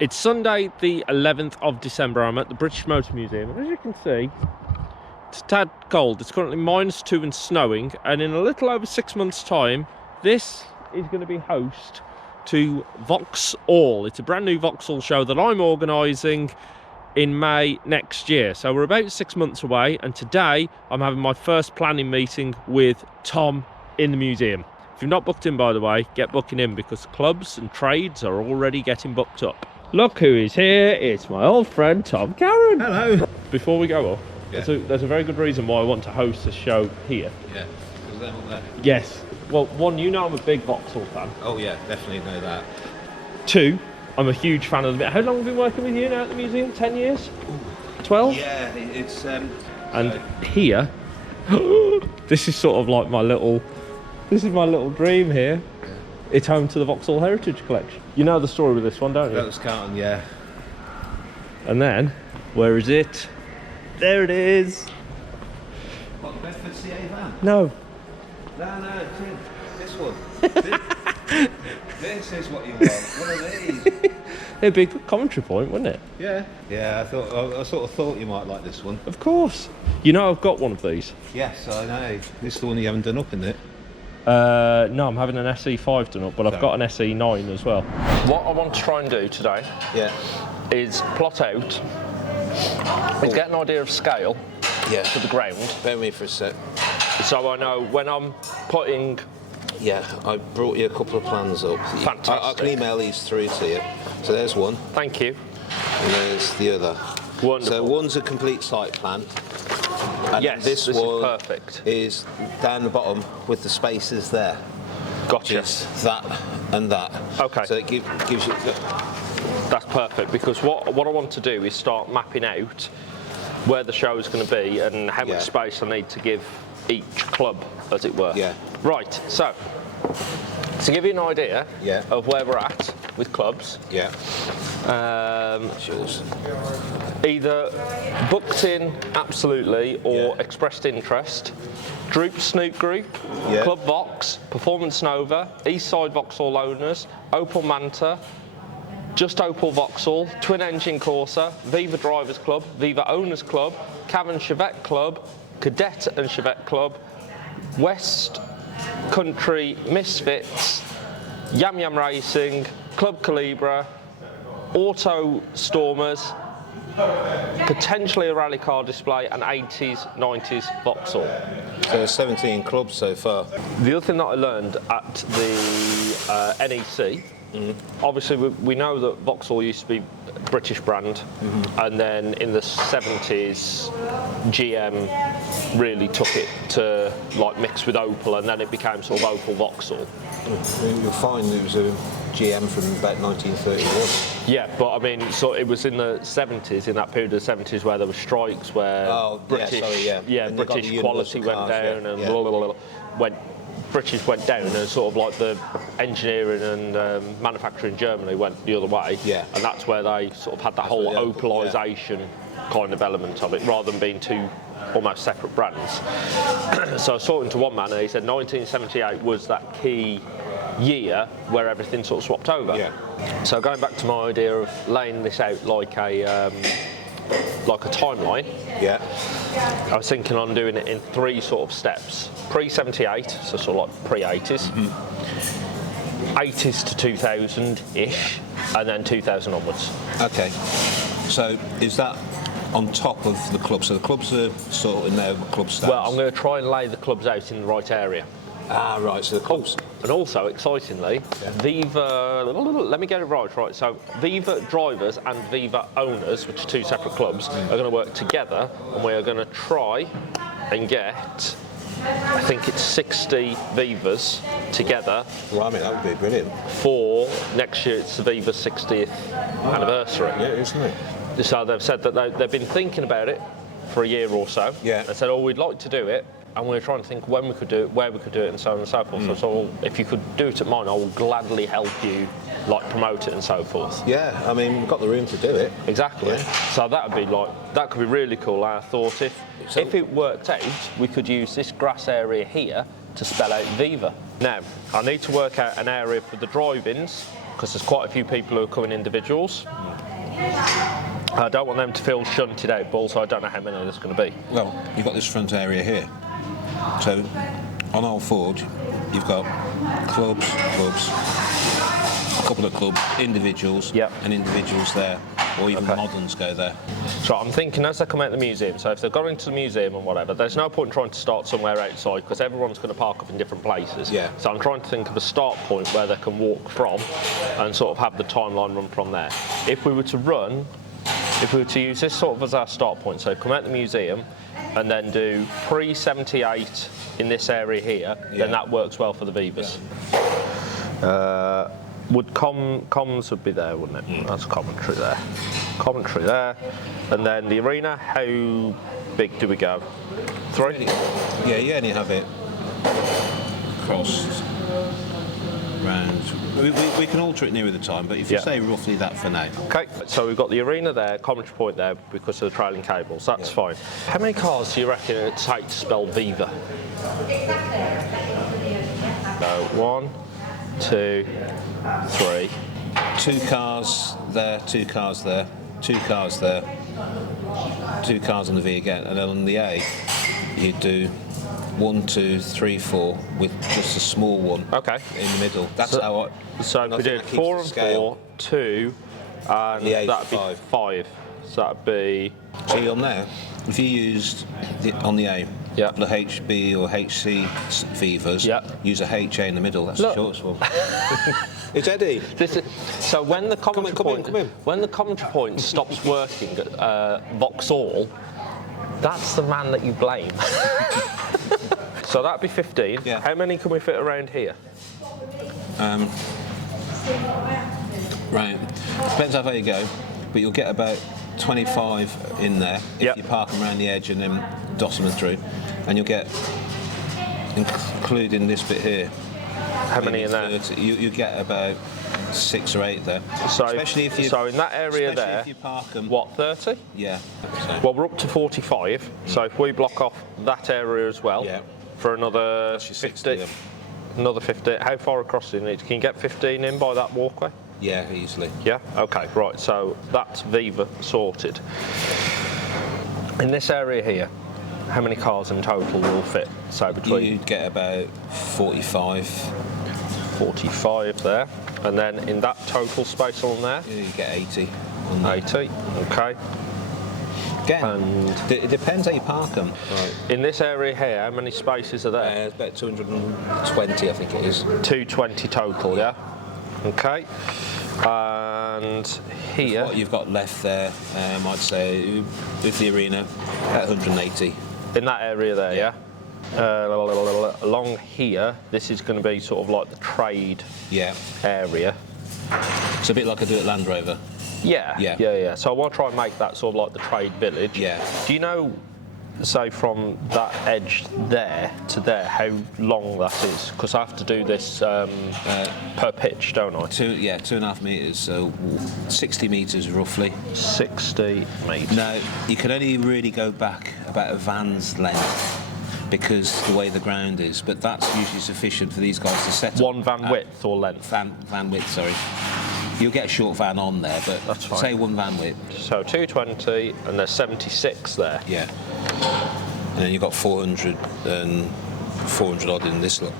It's Sunday the 11th of December. I'm at the British Motor Museum, and as you can see, it's a tad cold. It's currently -2 and snowing, and in a little over 6 months' time, this is going to be host to VauxALL. It's a brand new VauxALL show that I'm organising in May next year. So we're about 6 months away, and today I'm having my first planning meeting with Tom in the museum. If you've not booked in, by the way, get booking in, because clubs and trades are already getting booked up. Look who is here. It's my old friend Tom Karen. Hello. Before we go up, there's a very good reason why I want to host this show here. Yeah, because they're not there. Yes. Well, one, you know I'm a big VauxALL fan. Oh yeah, definitely know that. Two, I'm a huge fan of the... How long have we been working with you now at the museum? 10 years? 12? Yeah, it's... And here, this is sort of like my little... This is my little dream here. Yeah. It's home to the Vauxhall Heritage Collection. You know the story with this one, don't you? That was Carlton, yeah. And then, where is it? There it is. What, the Bedford CA van? No. No, this one. This is what you want. One of these. It'd be a good commentary point, wouldn't it? Yeah. Yeah, I sort of thought you might like this one. Of course. You know I've got one of these. Yes, I know. This is the one you haven't done up, isn't it? No, I'm having an SE5 done up, but I've got an SE9 as well. What I want to try and do today is plot out, is get an idea of scale for the ground. Bear with me for a sec. So I know when I'm putting... Yeah, I brought you a couple of plans up. Fantastic. I can email these through to you. So there's one. Thank you. And there's the other. Wonderful. So one's a complete site plan. And yes, this is one perfect. Is down the bottom with the spaces there. Gotcha. It's that and that. Okay. So it gives you... That's perfect, because what I want to do is start mapping out where the show is going to be and how much space I need to give each club, as it were. Yeah. Right, so to give you an idea of where we're at with clubs. Yeah. Either booked in absolutely or expressed interest. Droop Snoot Group, Club Vox, Performance Nova, Eastside Vauxhall Owners, Opel Manta, Just Opel Vauxhall, Twin Engine Corsa, Viva Drivers Club, Viva Owners Club, Cavan Chevette Club, Cadet and Chevette Club, West Country Misfits, Yam Yam Racing, Club Calibra, Auto Stormers, potentially a rally car display, and 80s, 90s Vauxhall. So there's 17 clubs so far. The other thing that I learned at the NEC, obviously we know that Vauxhall used to be a British brand, and then in the 70s GM really took it to like mix with Opel, and then it became sort of Opel Vauxhall. You'll find it was a GM from about 1931. Yeah, but I mean, so it was in the 70s, in that period of the 70s, where there were strikes, where British British quality went down, and blah, blah, blah, British went down, and sort of like the engineering and manufacturing in Germany went the other way. Yeah. And that's where they sort of had that whole Opelisation kind of element of it, rather than being two almost separate brands. So I was talking to one man, and he said 1978 was that key year where everything sort of swapped over. Yeah. So going back to my idea of laying this out like a timeline. Yeah. I was thinking on doing it in 3 sort of steps. Pre-78, so sort of like pre-80s. 80s to 2000-ish, and then 2000 onwards. Okay. So is that on top of the clubs? So the clubs are sort of in their club stance? Well, I'm going to try and lay the clubs out in the right area. Ah, right, so the clubs. And also, excitingly, Viva, let me get it right, so Viva Drivers and Viva Owners, which are 2 separate clubs, are going to work together, and we are going to try and get, I think it's 60 Vivas together. Well, I mean, that would be brilliant. For next year, it's the Viva 60th anniversary. Yeah, isn't it? So they've said that they've been thinking about it for a year or so. Yeah. They said, we'd like to do it, and we were trying to think when we could do it, where we could do it, and so on and so forth. So if you could do it at mine, I will gladly help you, like, promote it and so forth. Yeah, I mean, we've got the room to do it. Exactly. Yeah. So that could be really cool. I thought if it worked out, we could use this grass area here to spell out Viva. Now, I need to work out an area for the drive-ins because there's quite a few people who are coming individuals. I don't want them to feel shunted out, but also I don't know how many there's going to be. Well, you've got this front area here. So on Old Forge, you've got clubs, a couple of clubs, individuals, and individuals there, or even moderns go there. So I'm thinking as they come out of the museum, so if they've gone into the museum and whatever, there's no point trying to start somewhere outside because everyone's going to park up in different places. Yeah. So I'm trying to think of a start point where they can walk from and sort of have the timeline run from there. If we were to use this sort of as our start point, so come out the museum and then do pre-78 in this area here, then that works well for the Vivas. Yeah. Would comms would be there, wouldn't it? That's commentary there. Commentary there. And then the arena, how big do we go? 3? Yeah, you only have it crossed round. We can alter it nearer the time, but if you say roughly that for now. Okay, so we've got the arena there, commentary point there because of the trailing cables, that's fine. How many cars do you reckon it'd take to spell Viva? So 1, 2, 3. 2 cars there, 2 cars there, 2 cars there, 2 cars on the V again, and then on the A, you do 1, 2, 3, 4 with just a small one in the middle. That's how I. So if we did 4 and 4, 2, and that'd be 5. So that'd be. See on there, if you used on the A, a couple of HB or HC Vivas, use a HA in the middle. That's the shortest one. It's Eddie. So when the commentary point stops working at VauxALL, that's the man that you blame. So that'd be 15. Yeah. How many can we fit around here? Right. Depends how far you go, but you'll get about 25 in there if you park them around the edge and then doss them through, and you'll get, including this bit here. How many in there? You get about 6 or 8 there. So, especially if you. So in that area there, if you park them. What, 30? Yeah. Well, we're up to 45. So if we block off that area as well for another 50. Another 50. How far across do you need? Can you get 15 in by that walkway? Yeah, easily. Yeah? Okay, right. So that's Viva sorted. In this area here, how many cars in total will fit? So between. You'd get about 45. 45 there. And then in that total space on there? You get 80. 80, okay. Again, and it depends how you park them. Right. In this area here, how many spaces are there? It's about 220, I think it is. 220 total, yeah? Okay. And here... What you've got left there, I'd say, with the arena, at 180. In that area there, yeah? Along here, this is going to be sort of like the trade area. It's a bit like I do at Land Rover. Yeah. So I want to try and make that sort of like the trade village. Yeah. Do you know, say from that edge there to there, how long that is? Because I have to do this per pitch, don't I? 2.5 metres, so 60 metres roughly. 60 metres. Now, you can only really go back about a van's length because the way the ground is, but that's usually sufficient for these guys to set One van width or length? Van width, sorry. You'll get a short van on there, but that's fine. Say 1 van width. So 220 and there's 76 there. Yeah. And then you've got 400 odd in this lot.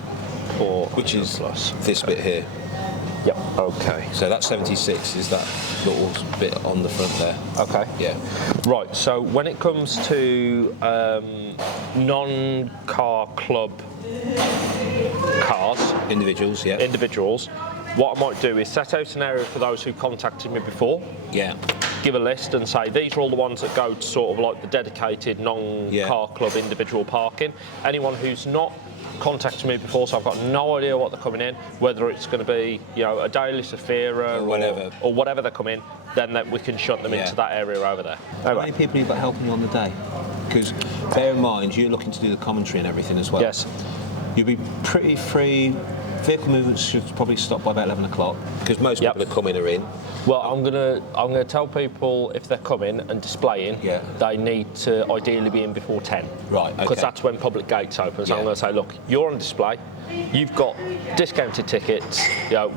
Which is plus this bit here. Yep, okay. So that 76 is that little bit on the front there. Okay. Yeah. Right, so when it comes to non-car club cars... Individuals, yeah. Individuals. What I might do is set out an area for those who contacted me before. Yeah. Give a list and say these are all the ones that go to sort of like the dedicated non-car club individual parking. Anyone who's not contacted me before, so I've got no idea what they're coming in, whether it's going to be, you know, a daily Zafira or whatever they're coming, then that we can shunt them into that area over there. How many people you've got helping you on the day? Because bear in mind, you're looking to do the commentary and everything as well. Yes. You'll be pretty free vehicle movements should probably stop by about 11 o'clock because most people that come in are in. Well, I'm gonna tell people if they're coming and displaying, they need to ideally be in before 10. Right. Okay. Because that's when public gates open. So I'm going to say, look, you're on display. You've got discounted tickets.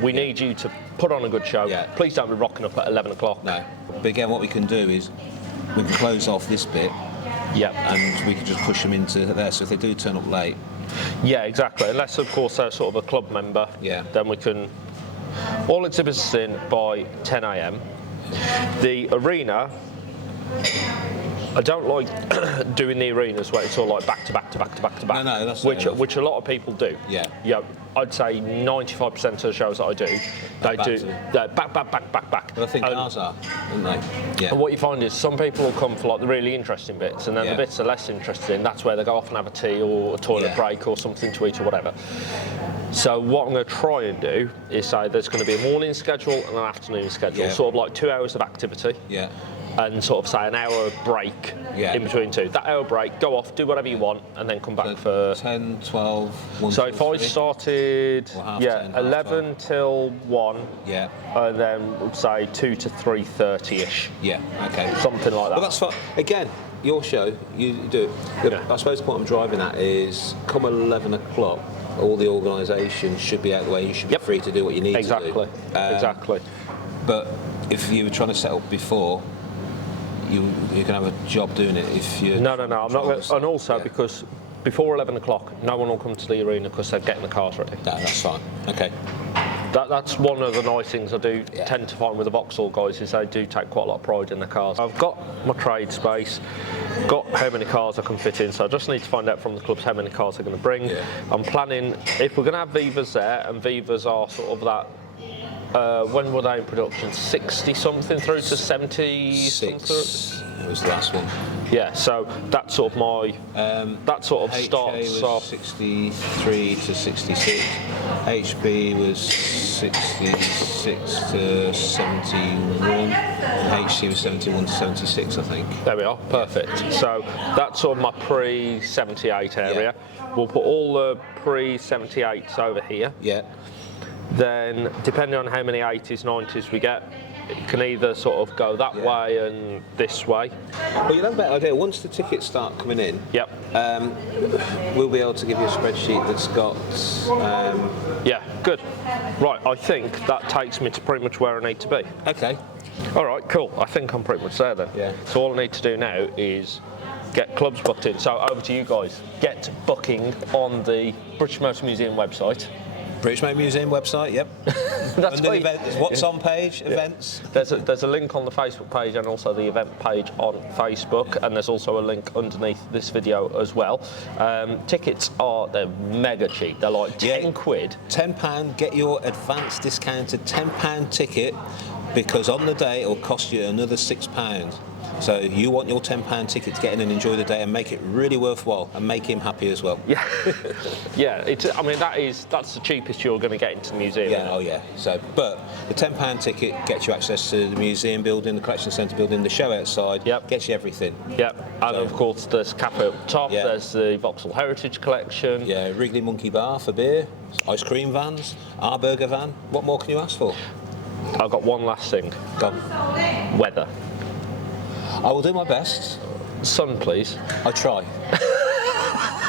We need you to put on a good show. Yeah. Please don't be rocking up at 11 o'clock. No. But again, what we can do is we can close off this bit. Yep. And we can just push them into there. So if they do turn up late. Yeah, exactly. Unless, of course, they're sort of a club member. Yeah. Then we can. All exhibitors in by 10 a.m. The arena. I don't like doing the arenas where it's all like back to back to back to back to back. No, that's which a lot of people do. Yeah. Yeah. I'd say 95% of the shows that I do, they're back. But I think ours are, aren't they? Yeah. And what you find is some people will come for like the really interesting bits, and then the bits are less interested in. That's where they go off and have a tea or a toilet break or something to eat or whatever. So what I'm going to try and do is say there's going to be a morning schedule and an afternoon schedule, sort of like 2 hours of activity. Yeah. And sort of say an hour break in between two. That hour break, go off, do whatever you want, and then come back for 10, 12, 1, So 2, if I 3. started, 10, 11 till 1, and then we'll say 2 to 3:30ish. Yeah. Okay. Something like that. Well, that's fine. Again, your show, you do it. I suppose what I'm driving at is come 11 o'clock. All the organisation should be out of the way. You should be free to do what you need to do. Exactly. But if you were trying to set up before, you can have a job doing it if you. No. I'm not. And also because before 11 o'clock, no one will come to the arena because they're getting the cars ready. No, that's fine. Okay. That's one of the nice things I do tend to find with the VauxALL guys is they do take quite a lot of pride in the cars. I've got my trade space, got how many cars I can fit in, so I just need to find out from the clubs how many cars they're going to bring. Yeah. I'm planning, if we're going to have Vivas there, and Vivas are sort of that, when were they in production? 60 something through to 70 something? It was the last one. Yeah, so that's sort of my, that sort of HA starts was off. 63 to 66. HB was 66 to 71. HC was 71 to 76, I think. There we are, perfect. So that's sort of my pre-78 area. Yeah. We'll put all the pre-78s over here. Yeah. Then, depending on how many 80s, 90s we get, it can either sort of go that way and this way. Well, you'll have a better idea. Once the tickets start coming in, we'll be able to give you a spreadsheet that's got... Yeah, good. Right, I think that takes me to pretty much where I need to be. Okay. All right, cool. I think I'm pretty much there then. Yeah. So all I need to do now is get clubs booked in. So over to you guys. Get booking on the British Motor Museum website. British Motor Museum website, yep. That's Under the events, what's on page, events. There's a link on the Facebook page and also the event page on Facebook, and there's also a link underneath this video as well. Tickets they're mega cheap. They're like 10 quid. £10, get your advance discounted £10 ticket, because on the day it'll cost you another £6. So you want your £10 ticket to get in and enjoy the day and make it really worthwhile and make him happy as well. Yeah, yeah. I mean, that's the cheapest you're going to get into the museum. Yeah, oh yeah. So, but the £10 ticket gets you access to the museum building, the collection centre building, the show outside. Yep. Gets you everything. Yep. And of course, there's cafe up top. Yep. There's the Vauxhall Heritage Collection. Yeah, Wrigley Monkey Bar for beer, ice cream vans, our burger van. What more can you ask for? I've got one last thing. Go on. Weather. I will do my best. Sun, please. I try.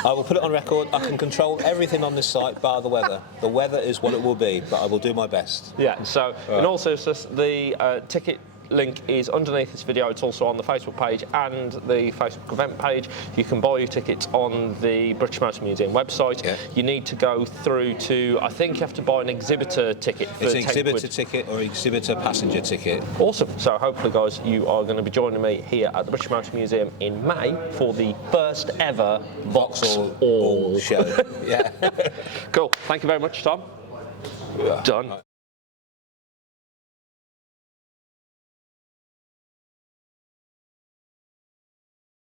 I will put it on record. I can control everything on this site bar the weather. The weather is what it will be, but I will do my best. Yeah, so, and also the ticket link is underneath this video. It's also on the Facebook page and the Facebook event page. You can buy your tickets on the British Motor Museum website. Yeah. You need to go through to, I think you have to buy an exhibitor ticket for It's an exhibitor ticket or exhibitor passenger ticket. Awesome. So hopefully, guys, you are going to be joining me here at the British Motor Museum in May for the first ever VauxALL show. Yeah. Cool. Thank you very much, Tom. Yeah. Done.